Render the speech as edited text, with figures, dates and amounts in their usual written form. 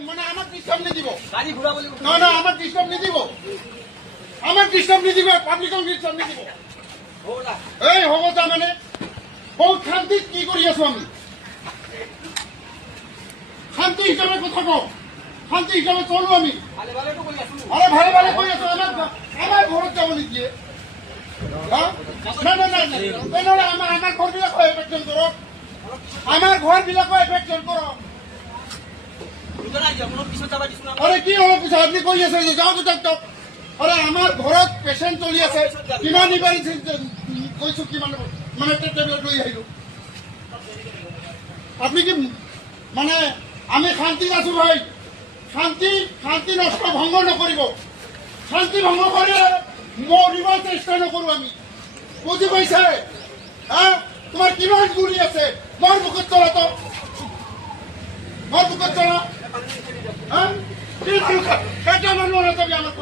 মানে আমাৰ ডিস্টাৰ্ব নিদিব গাড়ী ঘূৰা বুলি না না আমার ডিস্টার্ব নিদিব আমার ডিস্টার্ব নিদিব পাব্লিকক ডিস্টার্ব নিদিব ব'লা এই হ'ব যা মানে বহুত শান্তিত কি কৰি আছো আমি শান্তি হিচাপে কথা কওঁ শান্তি হিচাপে চলো আমি ভালে ভালেতো কৈ আছো আরে ভালে ভালে কৈ আছো আমার ঘৰত যাব নিদিয়ে হ্যাঁ না না না তেনেহ'লে আমাৰ ঘৰবিলাকো এফেকশ্যন কৰক আমাৰ ঘৰবিলাকো এফেকশ্যন কৰক দুজনা আপোনাৰ পিছত যাবা দিছো না আরে কি হলো পিছত আপনি কৈ আছে যে যাওক যাওক আরে আমার ঘৰত পেশেন্ট চলি আছে কিমান নিবাৰী কৈছো কিমান মানে টেবলেট লৈ আহিলো আপনি কি মানে আমি শান্তিত আছো ভাই শান্তি নষ্ট ভংগ নকৰিব শান্তি ভংগ কৰিলে মৰিব চেষ্টা নকৰো আমি বুজি পাইছে হ্যাঁ তোমাৰ কিমান গুলি আছে মোৰ বুকুত চলা তো মোৰ বুকুত চলা হ্যাঁ কি মানুহ এটা মানুহ নাযাবি আমাৰ